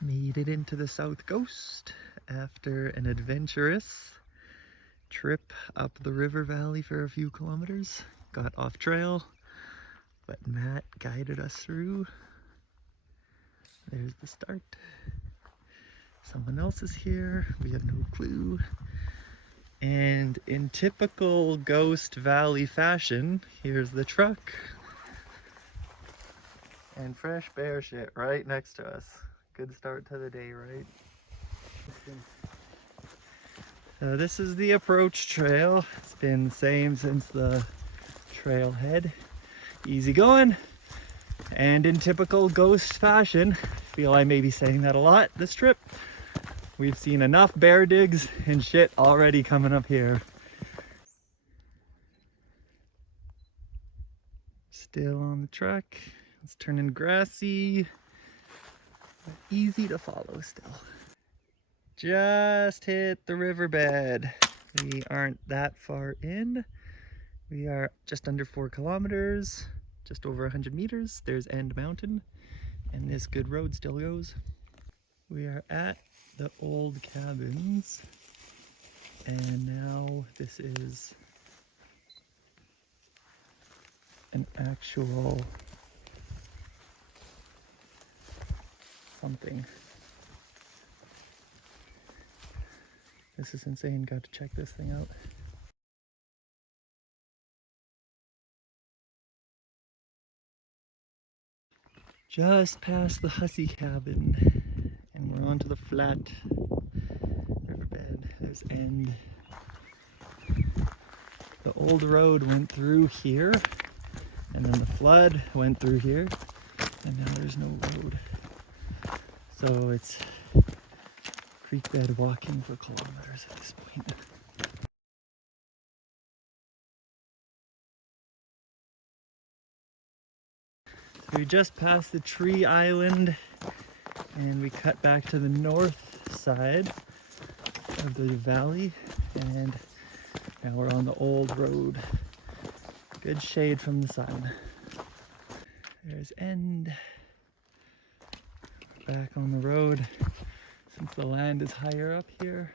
Made it into the South Coast after an adventurous trip up the river valley for a few kilometers. Got off trail, but Matt guided us through. There's the start. Someone else is here, we have no clue. And in typical Ghost Valley fashion, here's the truck. And fresh bear shit right next to us. Good start to the day, right? So this is the approach trail. It's been the same since the trailhead. Easy going. And in typical Ghost fashion, I feel I may be saying that a lot this trip, we've seen enough bear digs and shit already coming up here. Still on the track. It's turning grassy, but easy to follow still. Just hit the riverbed. We aren't that far in. We are just under 4 kilometers, just over 100 meters. There's End Mountain, and this good road still goes. We are at the old cabins, and now this is an actual something. This is insane. Got to check this thing out. Just past the Hussey cabin, and we're onto the flat riverbed. There's End. The old road went through here, and then the flood went through here, and now there's no road. So it's creek bed walking for kilometers at this point. So we just passed the tree island, and we cut back to the north side of the valley, and now we're on the old road. Good shade from the sun. There's End. Back on the road since the land is higher up here.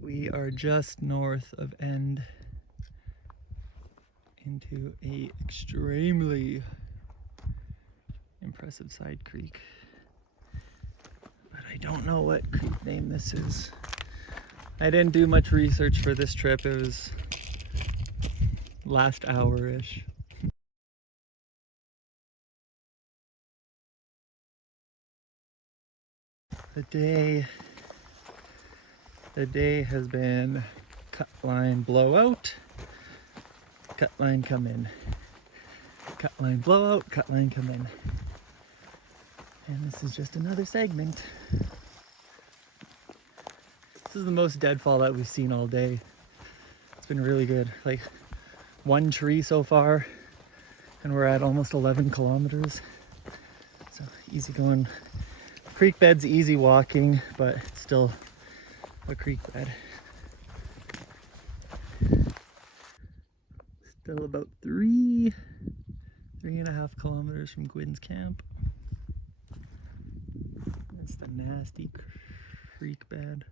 We are just north of End into a extremely impressive side creek. But I don't know what creek name this is. I didn't do much research for this trip. It was last hour-ish. The day has been cut line blowout, cut line come in, cut line blowout, cut line come in. And this is just another segment. This is the most deadfall that we've seen all day. It's been really good. Like one tree so far, and we're at almost 11 kilometers. So easy going. Creek bed's easy walking, but it's still a creek bed. Still about 3.5 kilometers from Gwynn's camp. It's the nasty creek bed.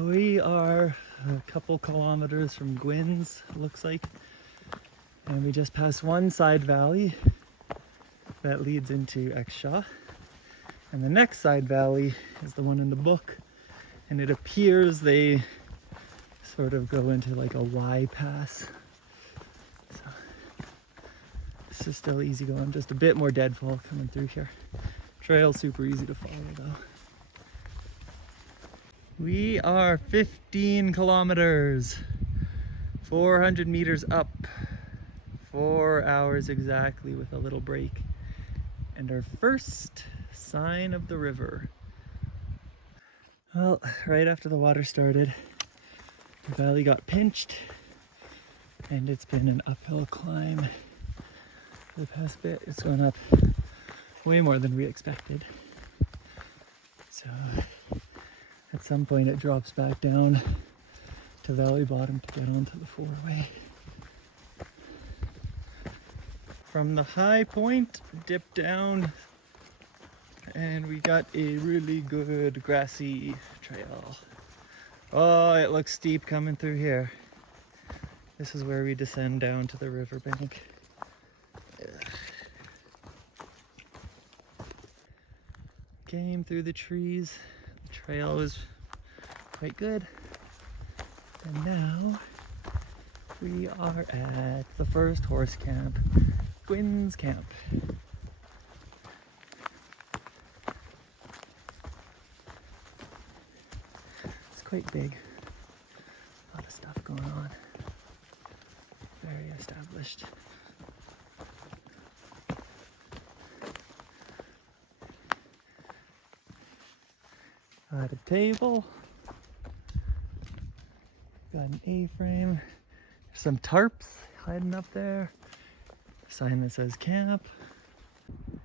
We are a couple kilometers from Gwynn's, looks like. And we just passed one side valley that leads into Exshaw. And the next side valley is the one in the book. And it appears they sort of go into like a Y pass. So this is still easy going, just a bit more deadfall coming through here. Trail super easy to follow though. We are 15 kilometers, 400 meters up, 4 hours exactly with a little break. And our first sign of the river. Well, right after the water started, the valley got pinched, and it's been an uphill climb for the past bit. It's gone up way more than we expected. So at some point it drops back down to valley bottom to get onto the four-way. From the high point, dip down, and we got a really good grassy trail. Oh, it looks steep coming through here. This is where we descend down to the riverbank. Came through the trees. The trail was quite good. And now we are at the first horse camp, Gwyn's Camp. It's quite big. A lot of stuff going on. Very established. Got a table. Got an A-frame. Some tarps hiding up there. A sign that says camp.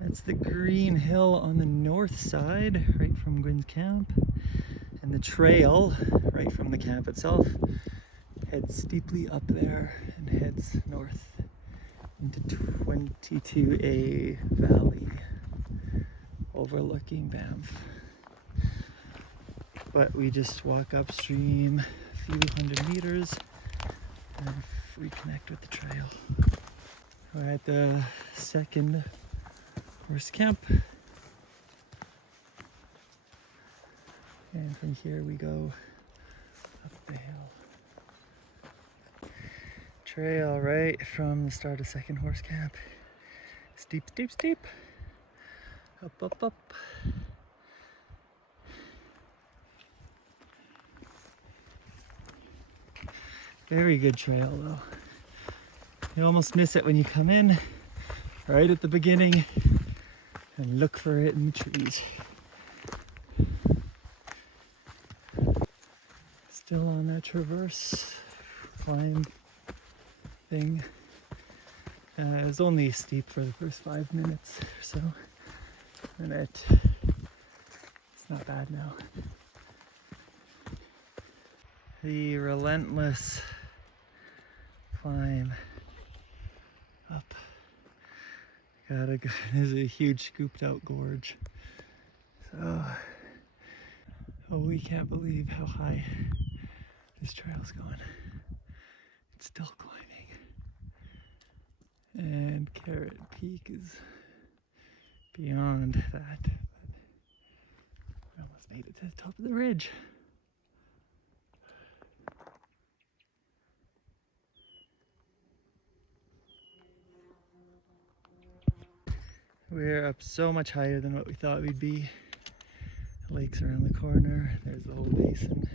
That's the green hill on the north side, right from Gwyn's Camp. And the trail, right from the camp itself, heads steeply up there and heads north into 22A Valley, overlooking Banff. But we just walk upstream a few hundred meters and reconnect with the trail. We're at the second horse camp. And from here we go up the hill. Trail right from the start of second horse camp. Steep, steep, steep. Up, up, up. Very good trail though. You almost miss it when you come in right at the beginning and look for it in the trees. Still on that traverse climb thing. It was only steep for the first 5 minutes or so, and it's not bad now. The relentless climb up. There's a huge scooped out gorge. So, we can't believe how high this trail's going. It's still climbing. And Carrot Peak is beyond that. But we almost made it to the top of the ridge. We're up so much higher than what we thought we'd be. The lake's around the corner. There's the whole basin.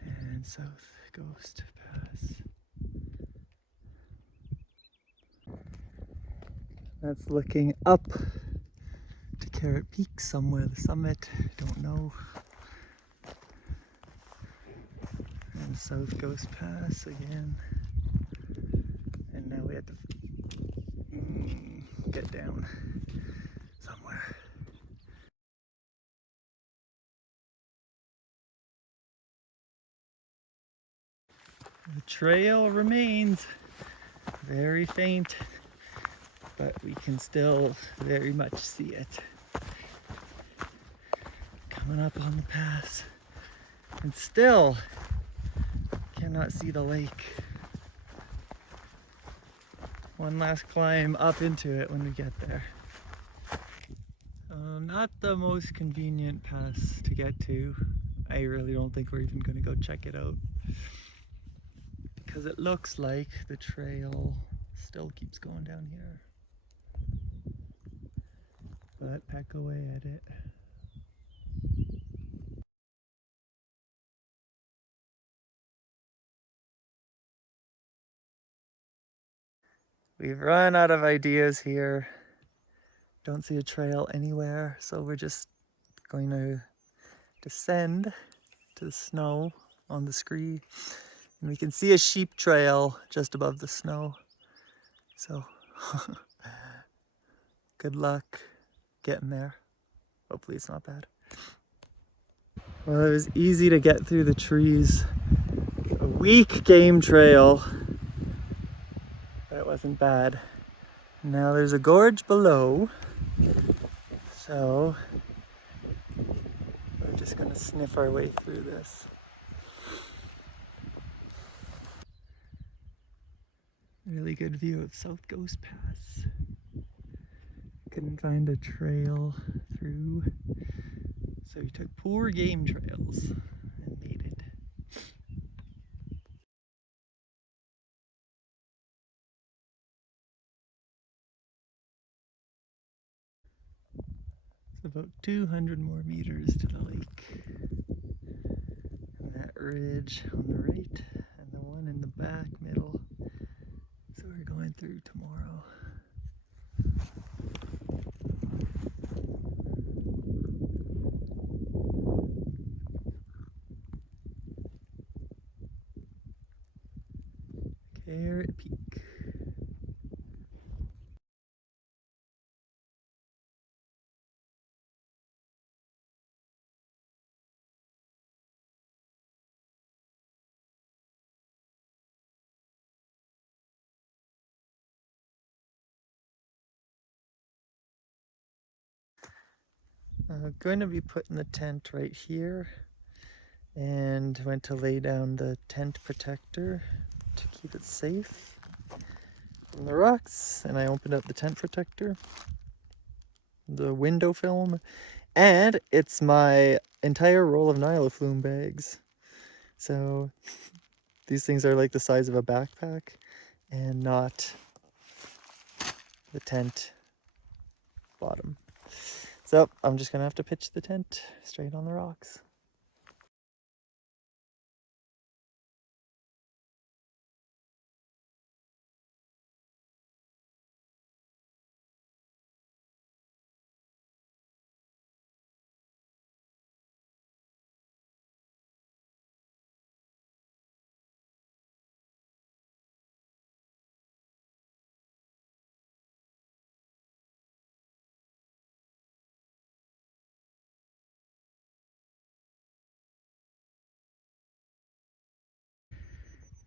And South Ghost Pass. That's looking up to Carrot Peak somewhere, the summit, don't know. And South Ghost Pass again. And now we have to get down somewhere. The trail remains very faint, but we can still very much see it. Coming up on the pass, and still cannot see the lake. One last climb up into it when we get there. Not the most convenient pass to get to. I really don't think we're even going to go check it out, because it looks like the trail still keeps going down here. But peck away at it. We've run out of ideas here. Don't see a trail anywhere, so we're just going to descend to the snow on the scree. And we can see a sheep trail just above the snow. So Good luck getting there. Hopefully it's not bad. Well, it was easy to get through the trees. A weak game trail, but it wasn't bad. Now there's a gorge below, so we're just gonna sniff our way through this. Really good view of South Ghost Pass. Couldn't find a trail through, so we took poor game trails and made it. It's about 200 more meters to the lake. And that ridge on the right and the one in the back middle. So we're going through tomorrow. Carrot Peak. I'm going to be putting the tent right here, and went to lay down the tent protector to keep it safe from the rocks. And I opened up the tent protector, the window film, and it's my entire roll of Nylaflume bags. So these things are like the size of a backpack and not the tent bottom. So I'm just gonna have to pitch the tent straight on the rocks.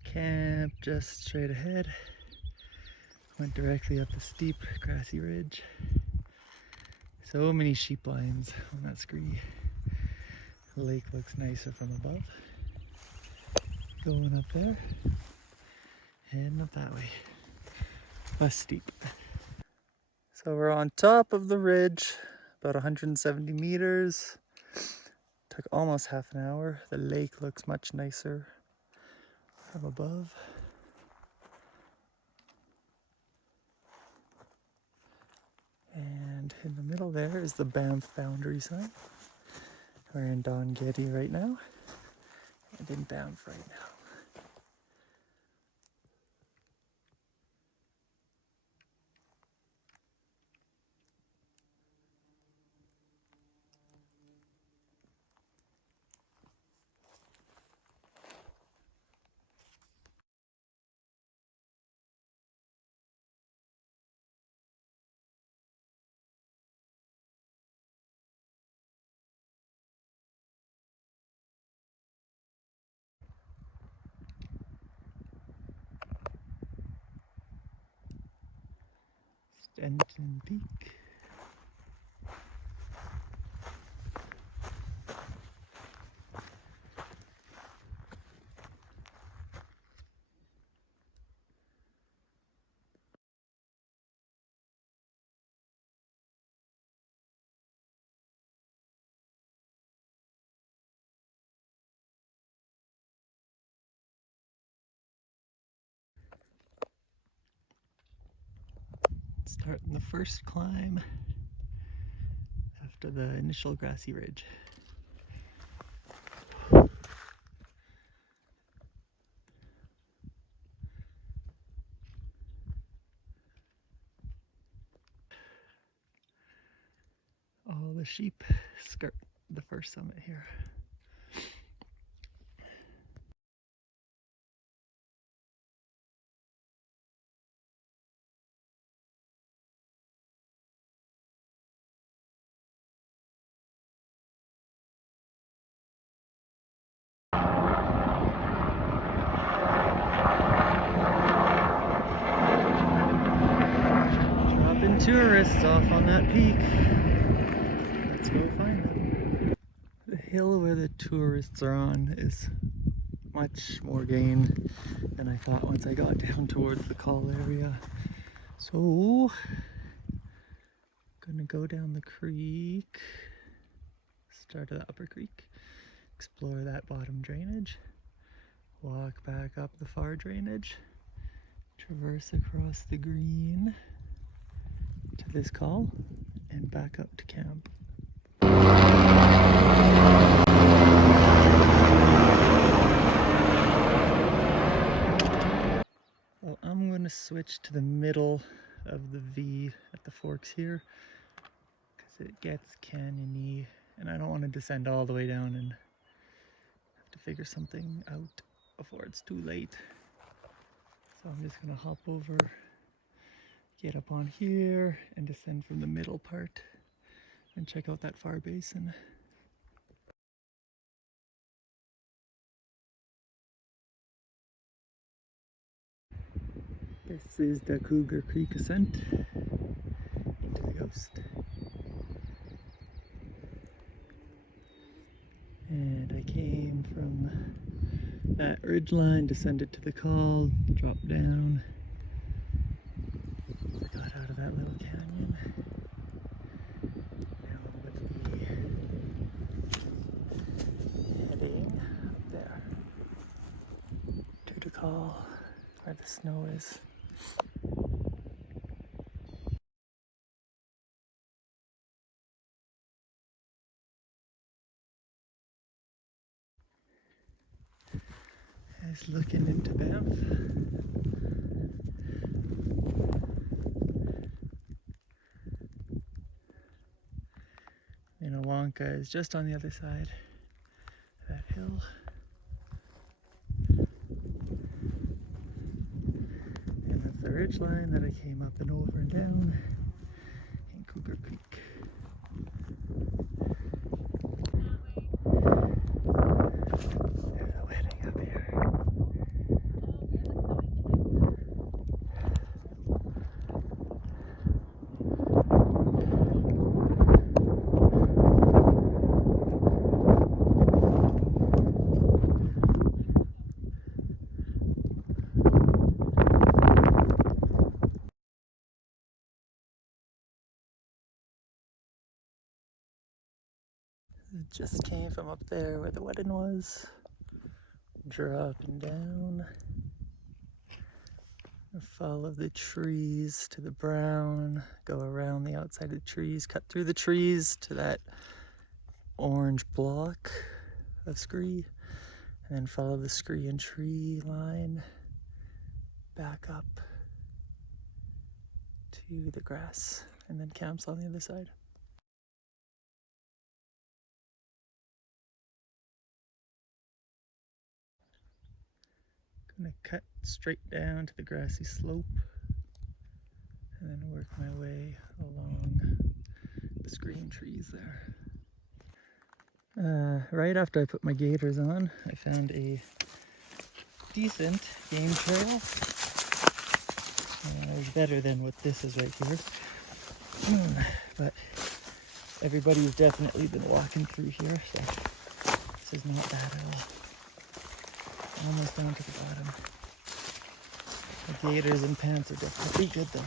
Camp just straight ahead. Went directly up the steep grassy ridge. So many sheep lines on that scree. The lake looks nicer from above. Going up there, heading up that way. Less steep. So we're on top of the ridge, about 170 meters. Took almost half an hour. The lake looks much nicer from above. And in the middle there is the Banff boundary sign. We're in Don Getty right now, and in Banff right now. Stenton Peak. Starting the first climb after the initial grassy ridge. All the sheep skirt the first summit here. tourists off on that peak. Let's go find them. The hill where the tourists are on is much more game than I thought once I got down towards the call area. So, gonna go down the creek, start of the upper creek, explore that bottom drainage, walk back up the far drainage, traverse across the green to this call, and back up to camp. Well, I'm going to switch to the middle of the V at the forks here because it gets canyony and I don't want to descend all the way down and have to figure something out before it's too late. So I'm just going to hop over, get up on here and descend from the middle part and check out that far basin. This is the Cougar Creek ascent into the Ghost. And I came from that ridge line, descended to the call, dropped down, got out of that little canyon. Now I'm going to be heading up there to the call where the snow is. Is looking into Banff. Minnewanka is just on the other side of that hill. And that's the ridge line that I came up and over and down in Cougar Creek. There's a wedding up here. It just came from up there where the wedding was. Draw up and down. Follow the trees to the brown. Go around the outside of the trees. Cut through the trees to that orange block of scree. And then follow the scree and tree line back up to the grass. And then camp's on the other side. I'm gonna cut straight down to the grassy slope and then work my way along the screen trees there. Right after I put my gaiters on, I found a decent game trail. It's better than what this is right here. But everybody's definitely been walking through here, so this is not bad at all. Almost down to the bottom. The gaiters and pants are definitely good though.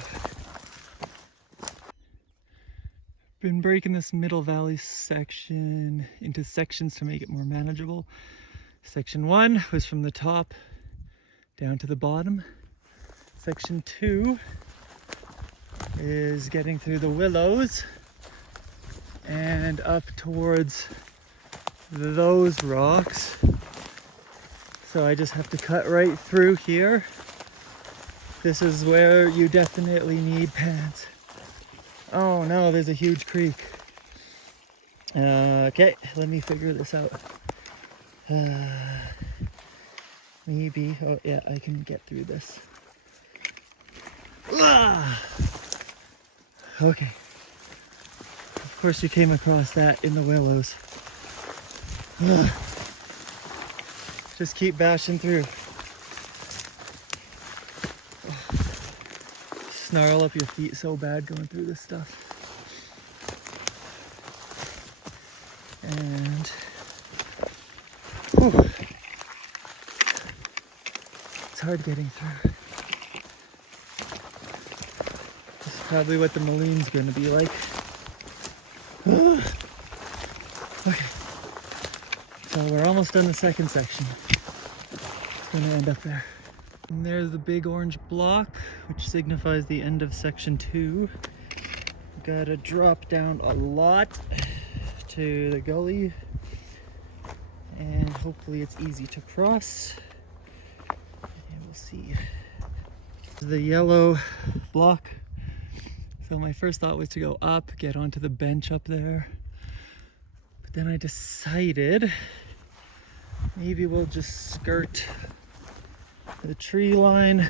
Been breaking this middle valley section into sections to make it more manageable. Section 1 was from the top down to the bottom. Section 2 is getting through the willows and up towards those rocks. So I just have to cut right through here. This is where you definitely need pants. Oh no, there's a huge creek. Okay, let me figure this out. Maybe, oh yeah, I can get through this. Okay. Of course you came across that in the willows. Just keep bashing through. snarl up your feet so bad going through this stuff. And whew, it's hard getting through. This is probably what the Maloon's going to be like. Okay, so we're almost done the second section. It's going to end up there. And there's the big orange block, which signifies the end of section 2. Gotta drop down a lot to the gully, and hopefully it's easy to cross. And we'll see. The yellow block. So my first thought was to go up, get onto the bench up there. But then I decided maybe we'll just skirt the tree line,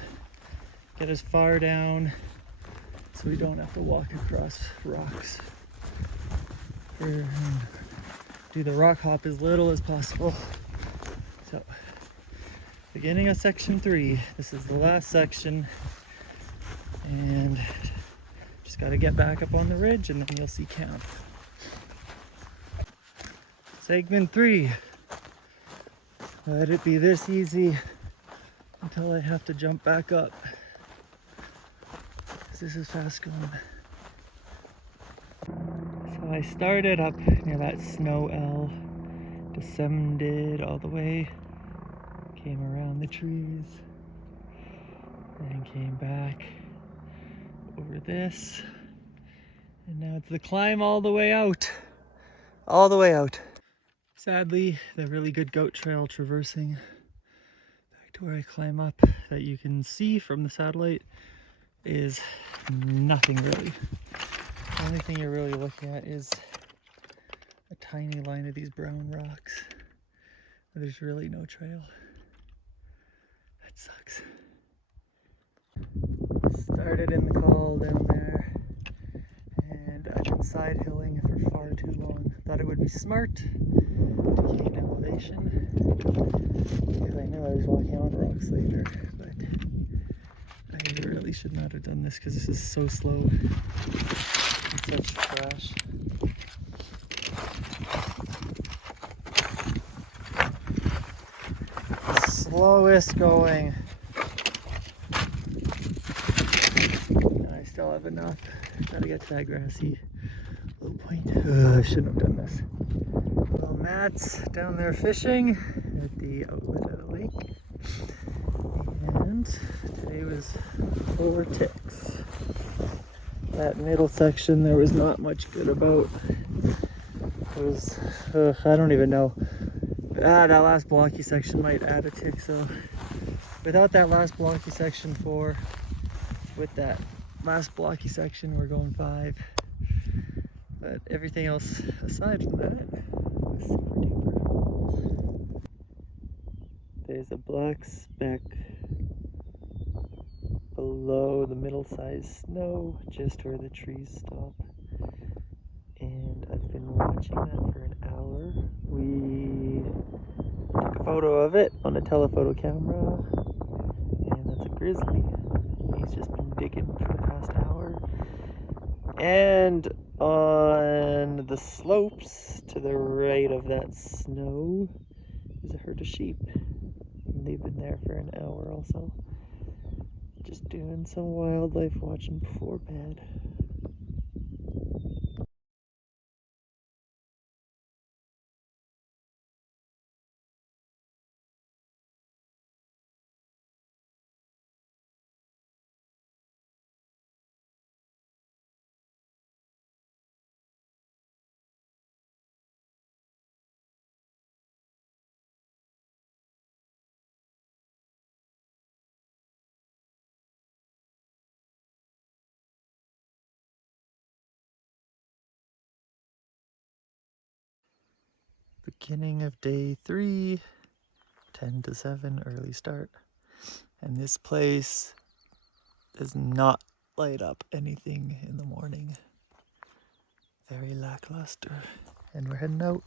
get as far down so we don't have to walk across rocks. Do the rock hop as little as possible. So, beginning of section 3. This is the last section, and just got to get back up on the ridge and then you'll see camp. Segment 3. Let it be this easy until I have to jump back up. This is fast going. So I started up near that snow L, descended all the way, came around the trees, and came back over this, and now it's the climb all the way out. All the way out. Sadly, the really good goat trail traversing back to where I climb up that you can see from the satellite is nothing really. The only thing you're really looking at is a tiny line of these brown rocks. There's really no trail. That sucks. Started in the col down there, and I've been side hilling for far too long. Thought it would be smart to gain elevation, because I knew I was walking on rocks later, but I really should not have done this because this is so slow. It's such trash. Slowest going. And I still have enough. Gotta get to that grassy low point. I shouldn't have done this. Well, Matt's down there fishing at the outlet of the lake. And today was 4 ticks. That middle section there was not much good about. It was, I don't even know. That last blocky section might add a tick, so without that last blocky section 4, with that last blocky section we're going 5. But everything else aside from that was super duper. There's a black speck below the middle-sized snow, just where the trees stop. And I've been watching that for an hour. We took a photo of it on a telephoto camera, and that's a grizzly. He's just been digging for the past hour. And on the slopes to the right of that snow is a herd of sheep. And they've been there for an hour also. Just doing some wildlife watching before bed. Beginning of day 3, 10 to 7, early start. And this place does not light up anything in the morning. Very lackluster. And we're heading out.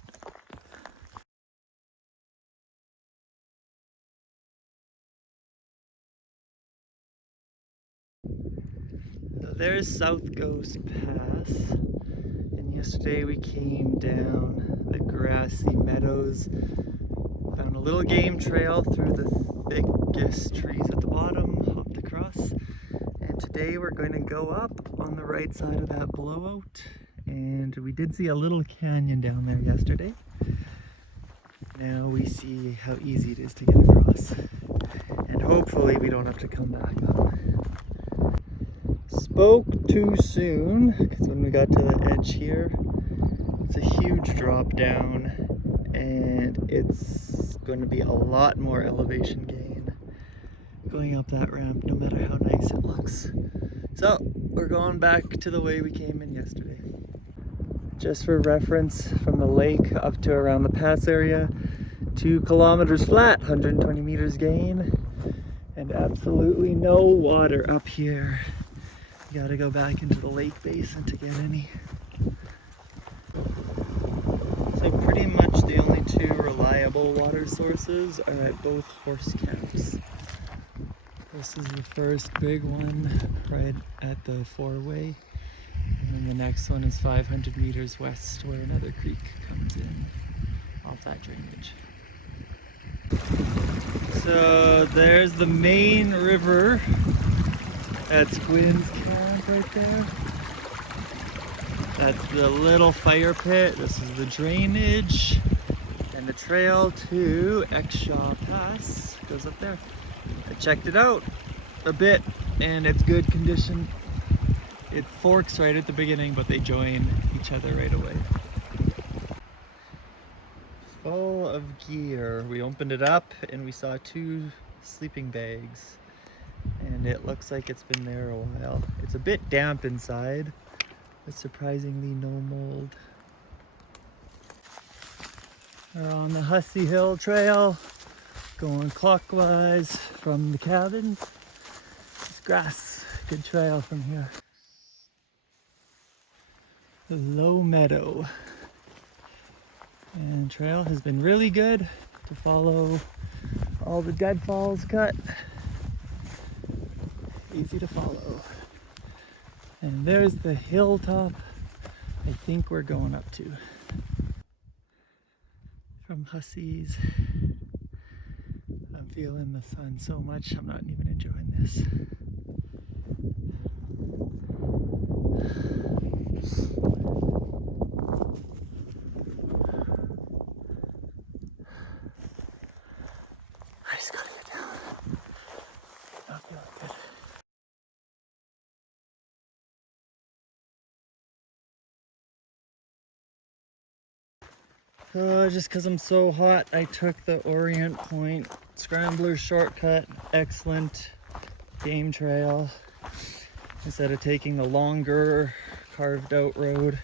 There's South Ghost Pass, and yesterday we came down the grassy meadows, found a little game trail through the thickest trees at the bottom, hopped across, and today we're going to go up on the right side of that blowout, and we did see a little canyon down there yesterday. Now we see how easy it is to get across, and hopefully we don't have to come back up. Spoke too soon, because when we got to the edge here, it's a huge drop down, and it's going to be a lot more elevation gain going up that ramp, no matter how nice it looks. So we're going back to the way we came in yesterday. Just for reference, from the lake up to around the pass area, 2 kilometers flat, 120 meters gain, and absolutely no water up here. You gotta go back into the lake basin to get any. So pretty much the only 2 reliable water sources are at both horse camps. This is the first big one right at the 4-way, and then the next one is 500 meters west where another creek comes in off that drainage. So there's the main river. That's Gwynn's camp right there. That's the little fire pit. This is the drainage. And the trail to Exshaw Pass goes up there. I checked it out a bit and it's good condition. It forks right at the beginning, but they join each other right away. Full of gear. We opened it up and we saw 2 sleeping bags. And it looks like it's been there a while. It's a bit damp inside, but surprisingly no mold. We're on the Hussey Hill Trail, going clockwise from the cabins. It's grass, good trail from here. The low meadow. And trail has been really good to follow all the deadfalls cut. Easy to follow. And there's the hilltop I think we're going up to. From Husseys. I'm feeling the sun so much I'm not even enjoying this. I just gotta get down. Not feeling good. Just because I'm so hot, I took the Orient Point Scrambler shortcut. Excellent game trail. Instead of taking the longer carved out road.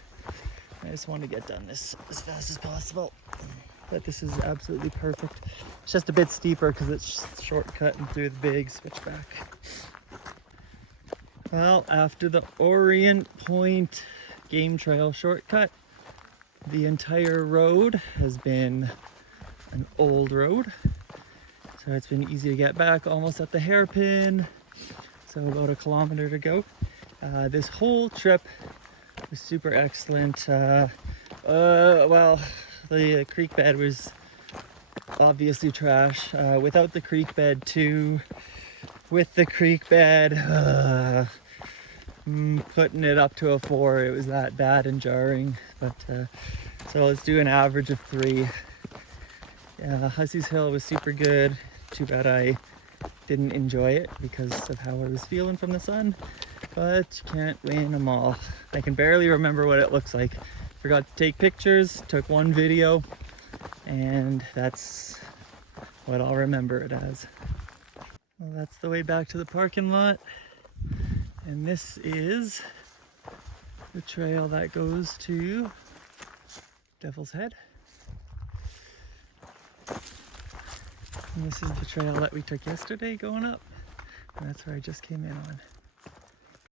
I just want to get done this as fast as possible. But this is absolutely perfect. It's just a bit steeper because it's shortcutting through the big switchback. Well, after the Orient Point game trail shortcut, the entire road has been an old road. So it's been easy to get back, almost at the hairpin. So about 1 kilometer to go. This whole trip was super excellent. Well, the creek bed was obviously trash. Without the creek bed too. With the creek bed, putting it up to a 4, it was that bad and jarring. But so let's do an average of 3. Yeah, Hussey's Hill was super good. Too bad I didn't enjoy it because of how I was feeling from the sun. But you can't win them all. I can barely remember what it looks like. Forgot to take pictures, took 1 video, and that's what I'll remember it as. Well, that's the way back to the parking lot. And this is the trail that goes to Devil's Head. And this is the trail that we took yesterday going up. And that's where I just came in on.